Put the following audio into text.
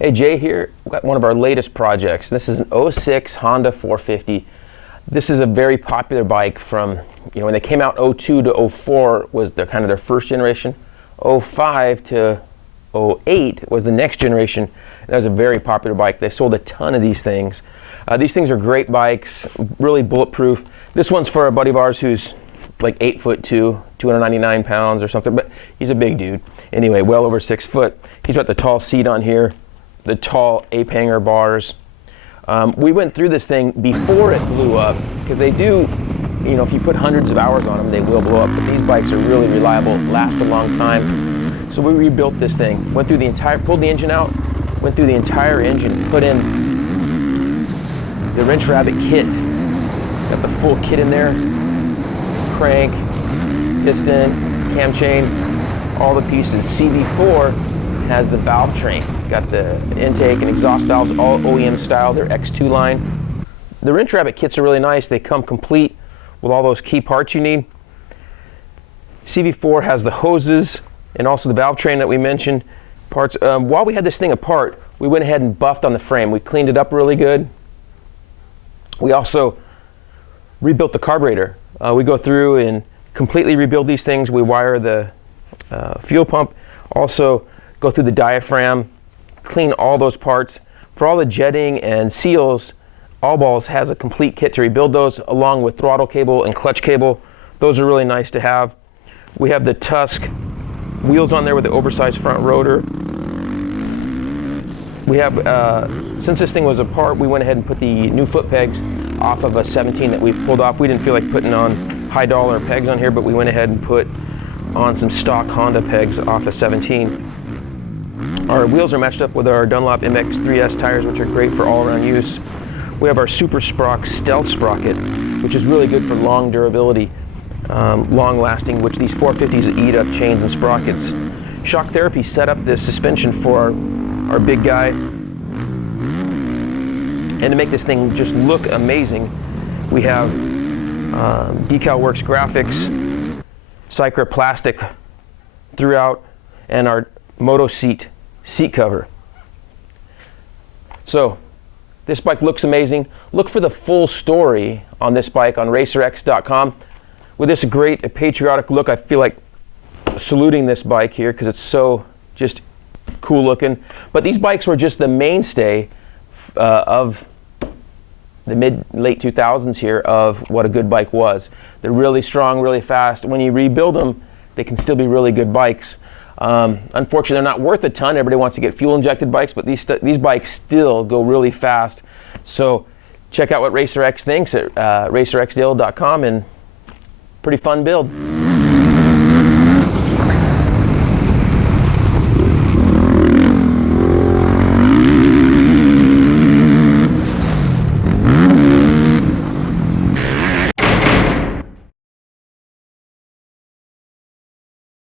Hey, Jay here. We've got one of our latest projects. This is an '06 Honda 450. This is a very popular bike from, when they came out '02 to '04 was their kind of their first generation. '05 to '08 was the next generation. That was a very popular bike. They sold a ton of these things. These things are great bikes, really bulletproof. This one's for a buddy of ours who's like 8'2", 299 pounds or something, but he's a big dude. Anyway, well over 6 foot. He's got the tall seat on here, the tall ape hanger bars. We went through this thing before it blew up, because they do, if you put hundreds of hours on them, they will blow up, but these bikes are really reliable, last a long time. So we rebuilt this thing, went through the entire, pulled the engine out, went through the entire engine, put in the Wrench Rabbit kit, got the full kit in there, crank, piston, cam chain, all the pieces. CV4 has the valve train. Got the intake and exhaust valves, all OEM style. They're X2 line. The Wrench Rabbit kits are really nice. They come complete with all those key parts you need. CV4 has the hoses and also the valve train that we mentioned. Parts. While we had this thing apart, we went ahead and buffed on the frame. We cleaned it up really good. We also rebuilt the carburetor. We go through and completely rebuild these things. We wire the fuel pump, also go through the diaphragm, clean all those parts. For all the jetting and seals, All Balls has a complete kit to rebuild those, along with throttle cable and clutch cable. Those are really nice to have. We have the Tusk wheels on there with the oversized front rotor. We have, since this thing was apart, we went ahead and put the new foot pegs off of a 17 that we pulled off. We didn't feel like putting on high dollar pegs on here, but we went ahead and put on some stock Honda pegs off a 17. Our wheels are matched up with our Dunlop MX 3S tires, which are great for all-around use. We have our Super Sprock Stealth Sprocket, which is really good for long durability, long lasting, which these 450s eat up chains and sprockets. Shock Therapy set up this suspension for our big guy, and to make this thing just look amazing, we have DecalWorks graphics, Cycra plastic throughout, and our Moto seat cover. So this bike looks amazing. Look for the full story on this bike on racerx.com. With this great patriotic look, I feel like saluting this bike here because it's so just cool looking. But these bikes were just the mainstay of the late 2000s here of what a good bike was. They're really strong, really fast. When you rebuild them, they can still be really good bikes. Unfortunately, they're not worth a ton. Everybody wants to get fuel injected bikes, but these bikes still go really fast. So check out what RacerX thinks at racerxdeal.com, and pretty fun build.